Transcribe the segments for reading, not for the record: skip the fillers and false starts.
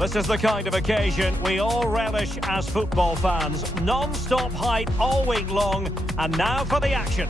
This is the kind of occasion we all relish as football fans. Non-stop hype all week long, and now for the action.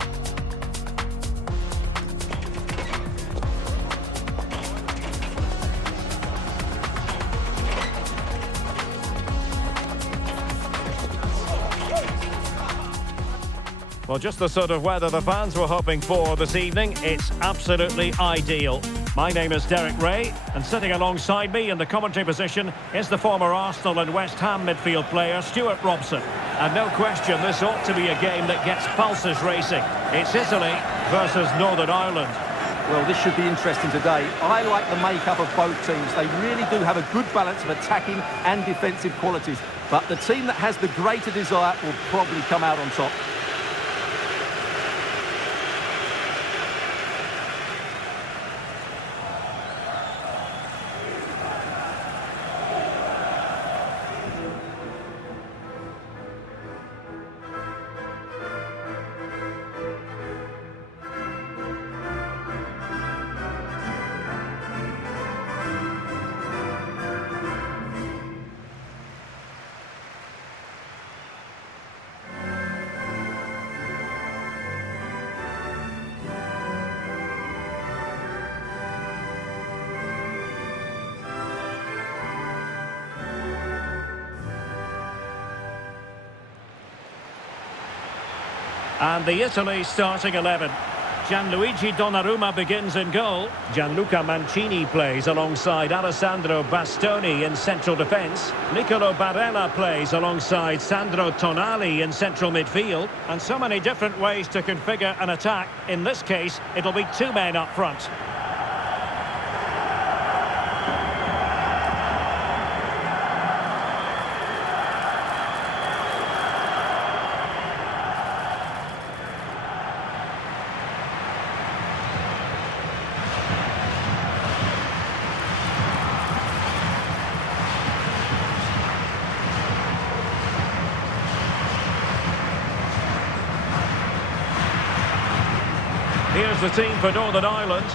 Well, just the sort of weather the fans were hoping for this evening. It's absolutely ideal. My name is Derek Ray, and sitting alongside me in the commentary position is the former Arsenal and West Ham midfield player, Stuart Robson. And no question, this ought to be a game that gets pulses racing. It's Italy versus Northern Ireland. Well, this should be interesting today. I like the makeup of both teams. They really do have a good balance of attacking and defensive qualities. But the team that has the greater desire will probably come out on top. And the Italy starting 11. Gianluigi Donnarumma begins in goal. Gianluca Mancini plays alongside Alessandro Bastoni in central defence. Nicolo Barella plays alongside Sandro Tonali in central midfield. And so many different ways to configure an attack. In this case, it'll be two men up front. Here's the team for Northern Ireland.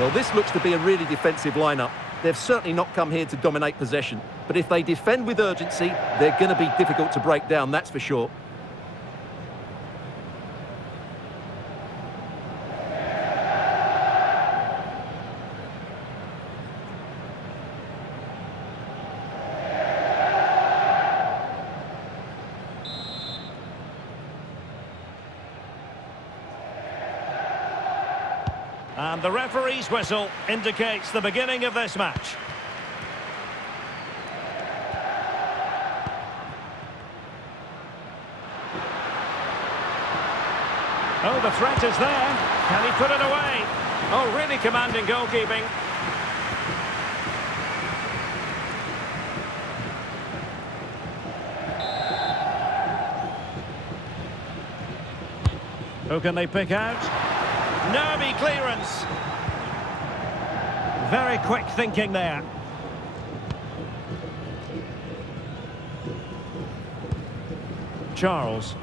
Well, this looks to be a really defensive lineup. They've certainly not come here to dominate possession. But if they defend with urgency, they're going to be difficult to break down, that's for sure. And the referee's whistle indicates the beginning of this match. Oh, the threat is there. Can he put it away? Oh, really commanding goalkeeping. Who can they pick out? Nervy clearance. Very quick thinking there. Charles.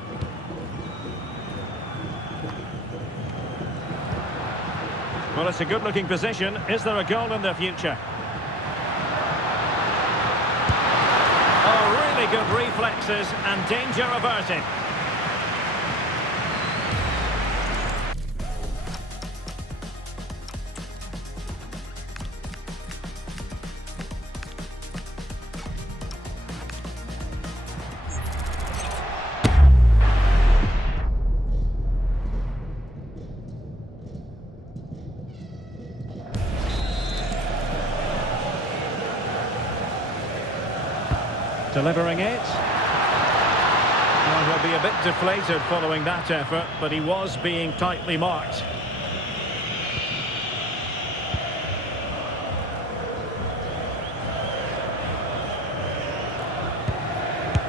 Well, it's a good-looking position. Is there a goal in the future? Oh, really good reflexes and danger averted. Delivering it. Well, he'll be a bit deflated following that effort, but he was being tightly marked.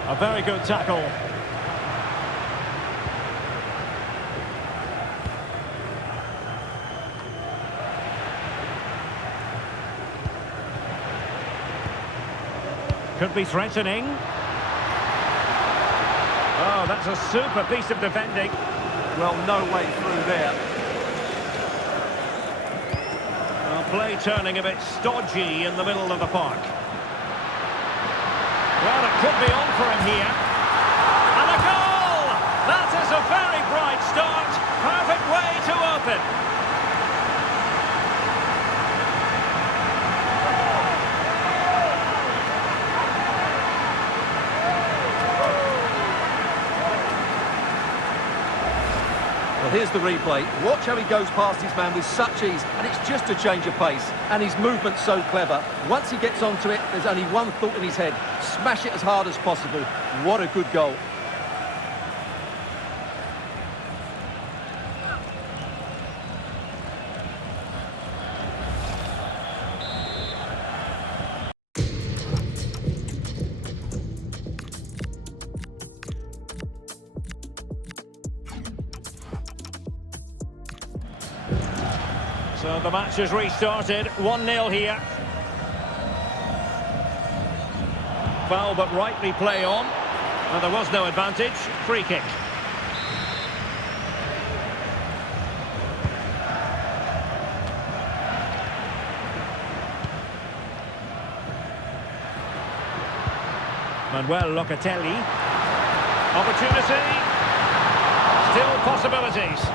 A very good tackle. Could be threatening. Oh, that's a super piece of defending. Well, no way through there. Well, play turning a bit stodgy in the middle of the park. Well, it could be on for him here. And a goal! That is a very bright start. Perfect way to open. Well, here's the replay. Watch how he goes past his man with such ease, and it's just a change of pace. And his movement's so clever. Once he gets onto it, there's only one thought in his head. Smash it as hard as possible. What a good goal. So the match has restarted, 1-0 here. Foul but rightly play on. And there was no advantage, free kick. Manuel Locatelli. Opportunity. Still possibilities.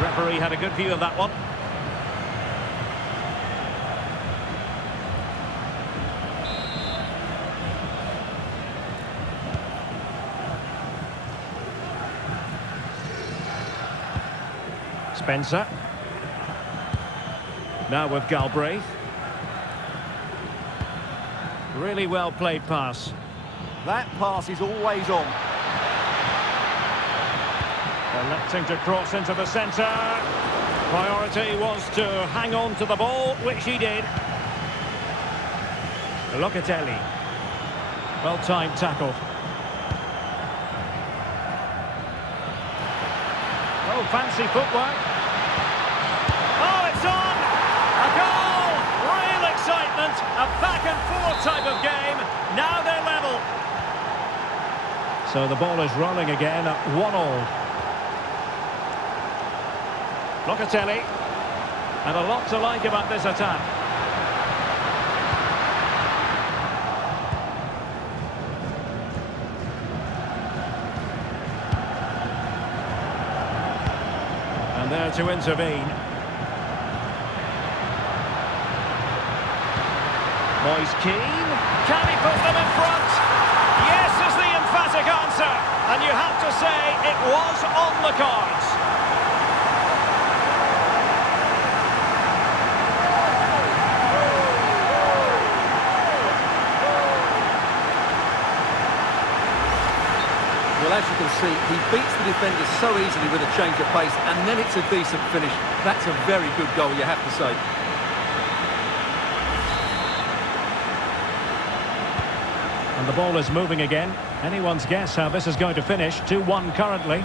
Referee had a good view of that one. Spencer. Now with Galbraith. Really well played pass. That pass is always on. Electing to cross into the centre. Priority was to hang on to the ball, which he did. Locatelli. Well-timed tackle. Oh, fancy footwork. Oh, it's on! A goal! Real excitement. A back-and-forth type of game. Now they're level. So the ball is rolling again at 1-1. Locatelli, and a lot to like about this attack. And there to intervene. Moise Keane, can he put them in front? Yes is the emphatic answer, and you have to say it was on the cards. Well, as you can see, he beats the defender so easily with a change of pace, and then it's a decent finish. That's a very good goal, you have to say. And the ball is moving again. Anyone's guess how this is going to finish. 2-1 currently.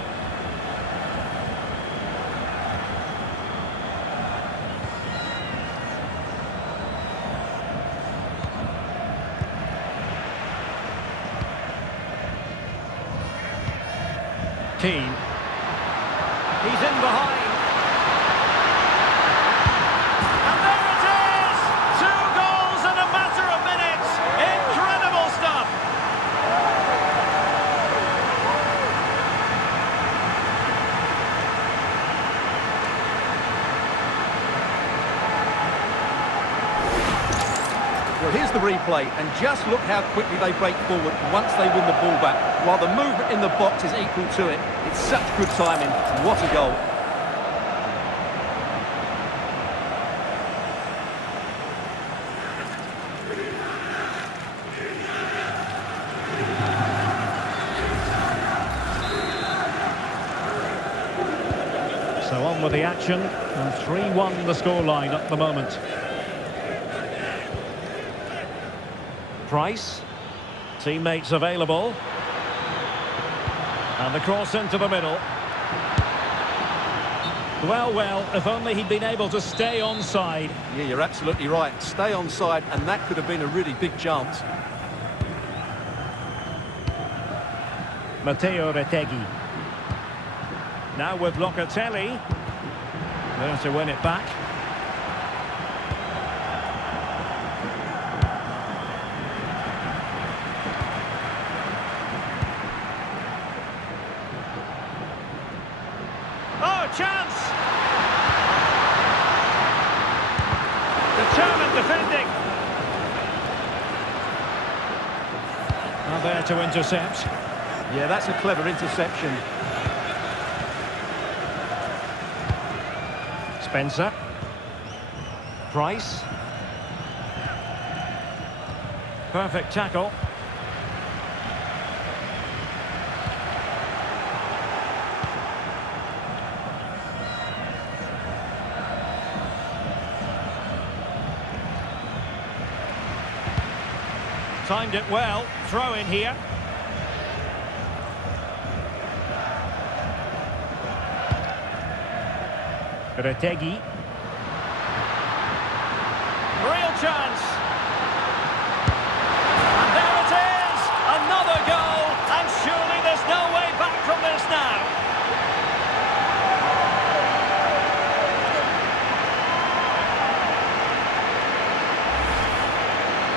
Keane. He's in behind. And there it is! 2 goals in a matter of minutes. Incredible stuff. Well, here's the replay, and just look how quickly they break forward once they win the ball back, while the movement in the box is equal to it. It's such good timing. What a goal. So on with the action, and 3-1 the scoreline at the moment. Price, teammates available, and the cross into the middle. Well, if only he'd been able to stay onside. Yeah, you're absolutely right. Stay onside, and that could have been a really big chance. Matteo Retegui. Now with Locatelli. There to win it back. chance! Determined defending. Now there to intercept. Yeah, that's a clever interception. Spencer. Price. Perfect tackle. Timed it well. Throw in here. Retegi. Real chance. And there it is. Another goal. And surely there's no way back from this now.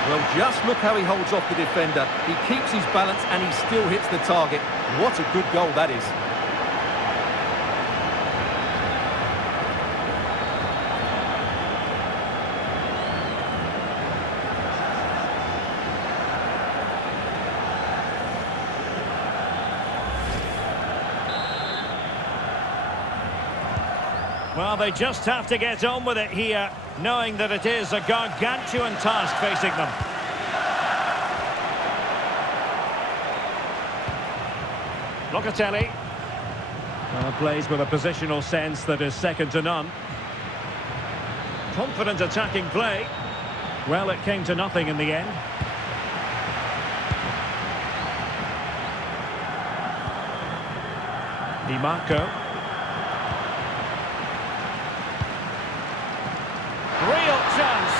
Well, just look how he holds off the defender. He keeps his balance and he still hits the target. What a good goal that is. Well, they just have to get on with it here, knowing that it is a gargantuan task facing them. Locatelli. Plays with a positional sense that is second to none. Confident attacking play. Well, it came to nothing in the end. Di Marco. Real chance.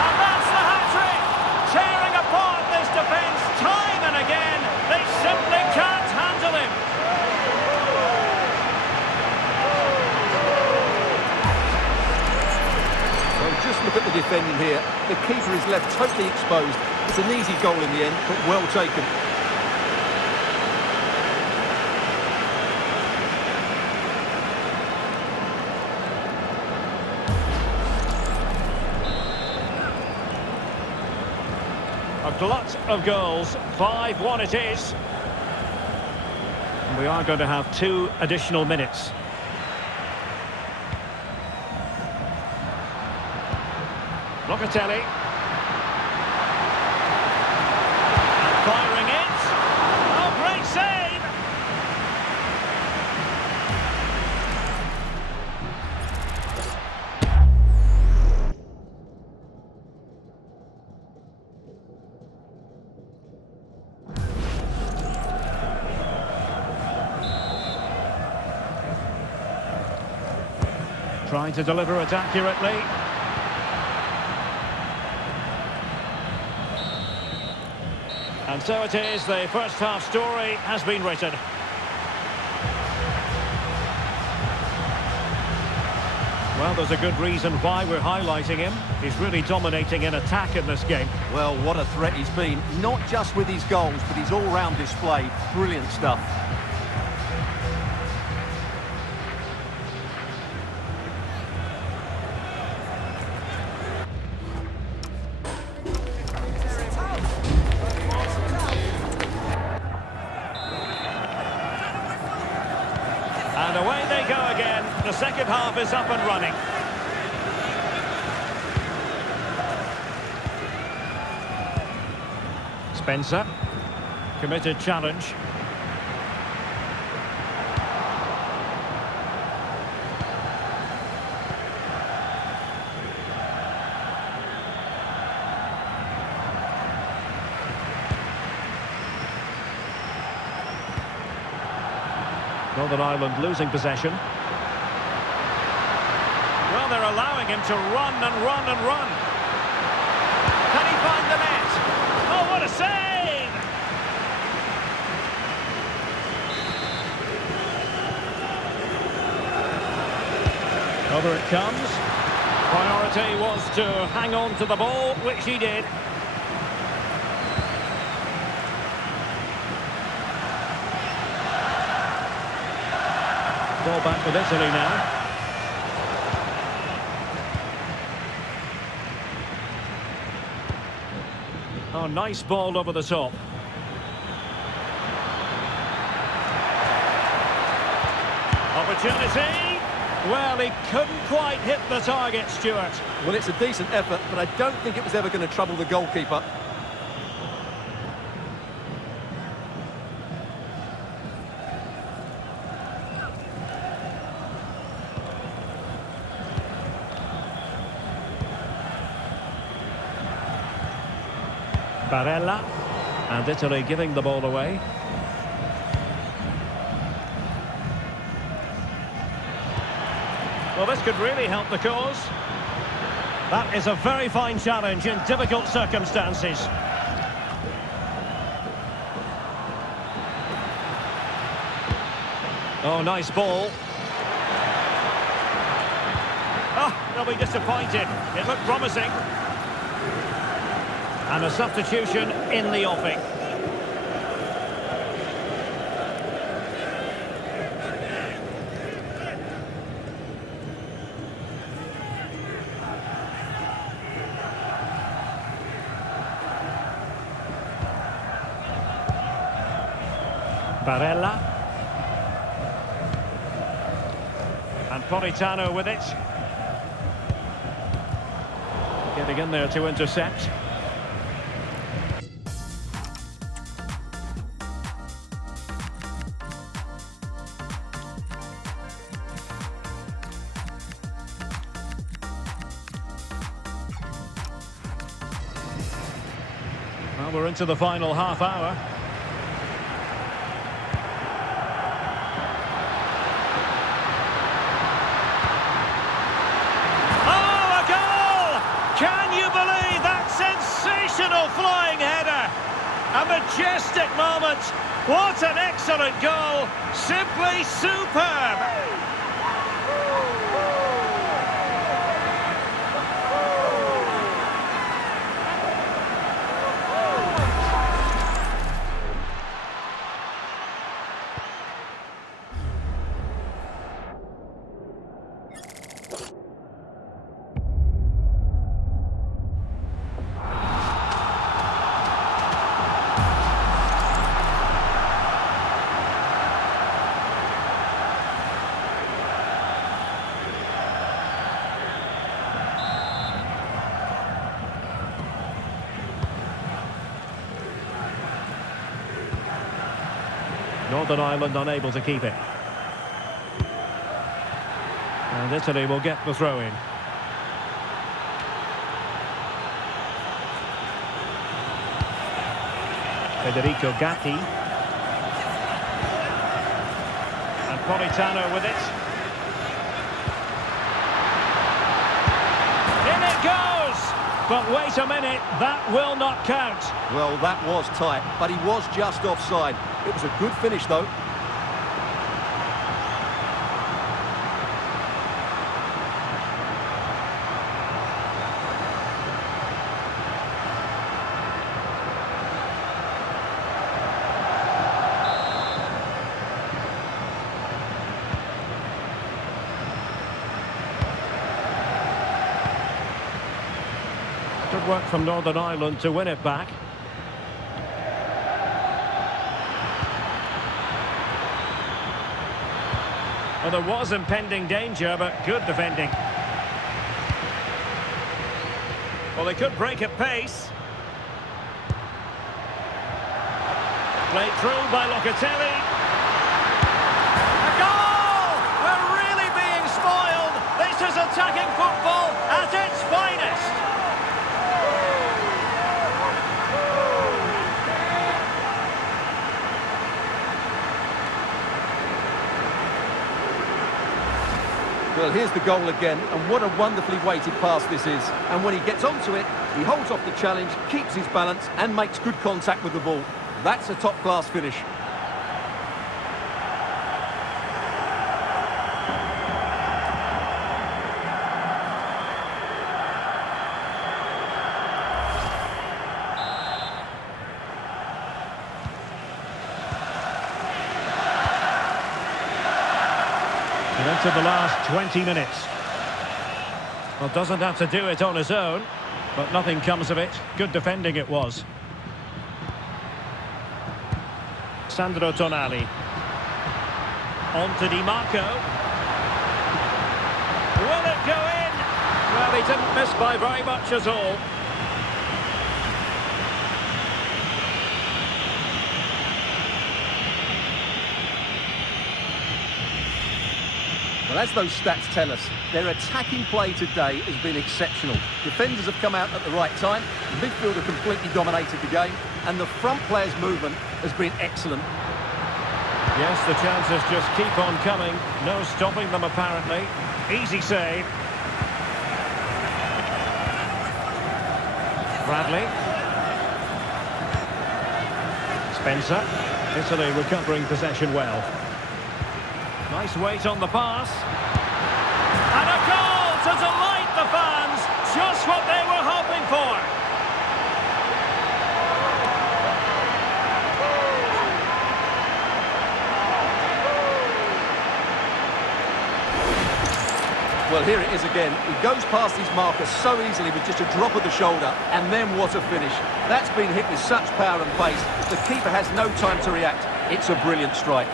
And that's the hat-trick. Tearing apart this defence time and again. They simply can't handle him. Well, just look at the defending here. The keeper is left totally exposed. It's an easy goal in the end, but well taken. A glut of goals, 5-1 it is. And we are going to have 2 additional minutes. Locatelli. And firing it. Oh, great save! Trying to deliver it accurately. And so it is, the first half story has been written. Well, there's a good reason why we're highlighting him. He's really dominating in attack in this game. Well, what a threat he's been, not just with his goals, but his all-round display. Brilliant stuff. And away they go again. The second half is up and running. Spencer. Committed challenge. Northern Ireland losing possession. Well, they're allowing him to run and run and run. Can he find the net? Oh, what a save! Over it comes. Priority was to hang on to the ball, which he did. Ball back with Italy now. Oh, nice ball over the top. Opportunity. Well, he couldn't quite hit the target, Stuart. Well, it's a decent effort, but I don't think it was ever going to trouble the goalkeeper. Barella. And Italy giving the ball away. Well, this could really help the cause. That is a very fine challenge in difficult circumstances. Oh, nice ball. Oh, they'll be disappointed. It looked promising. And a substitution in the offing. Barella. And Politano with it. Getting in there to intercept. Well, we're into the final half hour. Sensational flying header. A majestic moment. What an excellent goal. Simply superb. Northern Ireland unable to keep it. And Italy will get the throw-in. Federico Gatti. And Politano with it. In it goes! But wait a minute, that will not count. Well, that was tight, but he was just offside. It was a good finish, though. Good work from Northern Ireland to win it back. Well, there was impending danger, but good defending. Well, they could break at pace. Played through by Locatelli. A goal! We're really being spoiled. This is attacking football at its finest. Well, here's the goal again, and what a wonderfully weighted pass this is. And when he gets onto it, he holds off the challenge, keeps his balance, and makes good contact with the ball. That's a top-class finish. to the last 20 minutes. Well, doesn't have to do it on his own, but nothing comes of it. Good defending it was. Sandro Tonali. On to Di Marco. Will it go in? Well, he didn't miss by very much at all. Well, as those stats tell us, their attacking play today has been exceptional. Defenders have come out at the right time, the midfielder completely dominated the game, and the front player's movement has been excellent. Yes, the chances just keep on coming. No stopping them, apparently. Easy save. Bradley. Spencer. Italy recovering possession well. Nice weight on the pass. And a goal to delight the fans. Just what they were hoping for. Well, here it is again. He goes past his marker so easily with just a drop of the shoulder, and then what a finish. That's been hit with such power and pace. The keeper has no time to react. It's a brilliant strike.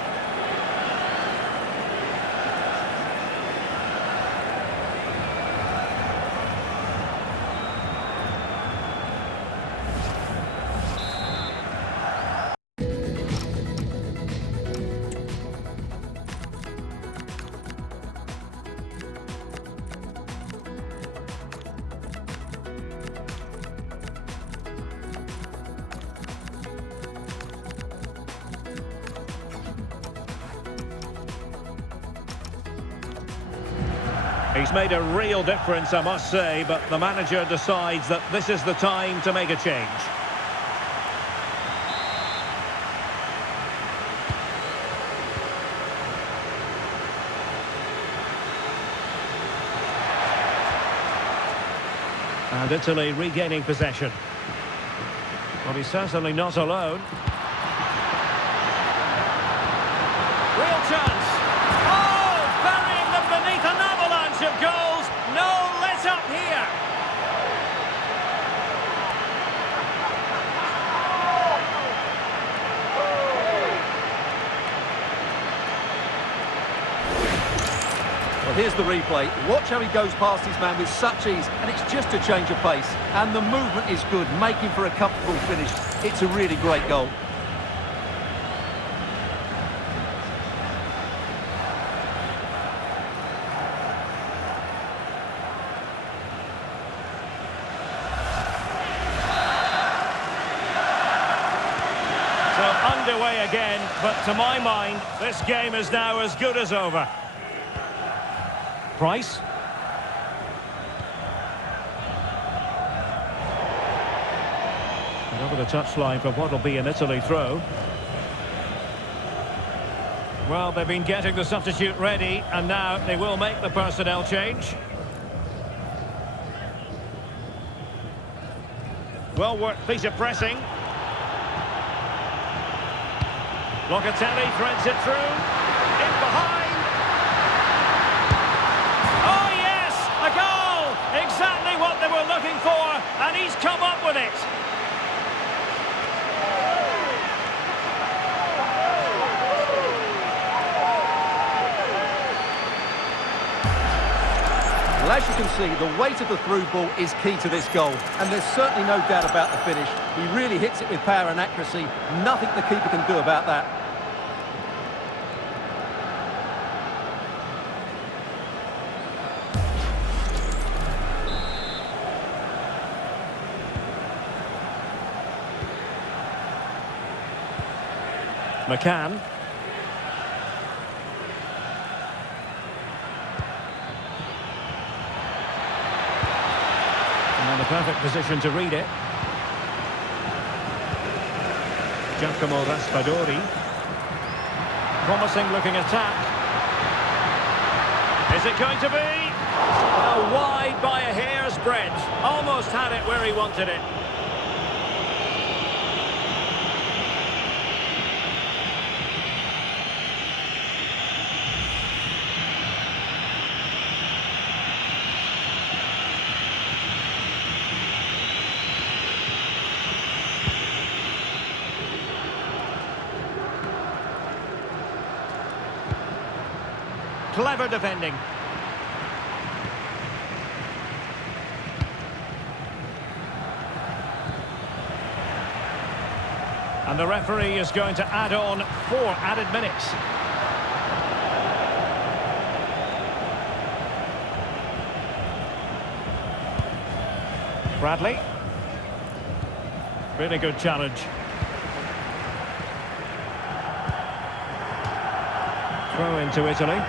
He's made a real difference, I must say, but the manager decides that this is the time to make a change. And Italy regaining possession. Well, he's certainly not alone. Real chance. Oh, burying them beneath an avalanche of goals. No let up here. Well, here's the replay. Watch how he goes past his man with such ease, and it's just a change of pace. And the movement is good, making for a comfortable finish. It's a really great goal. So underway again, but to my mind, this game is now as good as over. Price. And over the touchline for what will be an Italy throw. Well, they've been getting the substitute ready, and now they will make the personnel change. Well worked piece of pressing. Locatelli threads it through. In behind. Oh yes, a goal! Exactly what they were looking for, and he's come up with it. Well, as you can see, the weight of the through ball is key to this goal, and there's certainly no doubt about the finish. He really hits it with power and accuracy. Nothing the keeper can do about that. McCann. And in the perfect position to read it. Giacomo Raspadori. Promising looking attack. Is it going to be? Well, wide by a hair's breadth. Almost had it where he wanted it. Clever defending. And the referee is going to add on 4 added minutes. Bradley. Really good challenge. Throw into Italy.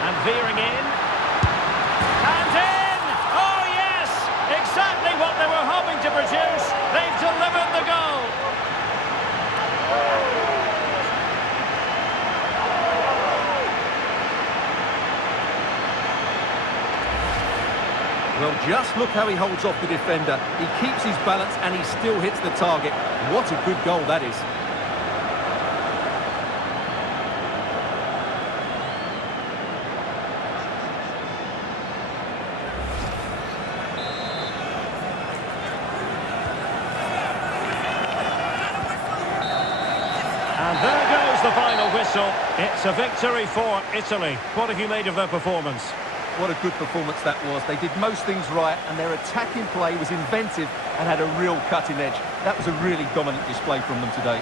And veering in. And in! Oh yes! Exactly what they were hoping to produce. They've delivered the goal. Well, just look how he holds off the defender. He keeps his balance and he still hits the target. What a good goal that is. And there goes the final whistle. It's a victory for Italy. What have you made of their performance? What a good performance that was. They did most things right and their attacking play was inventive and had a real cutting edge. That was a really dominant display from them today.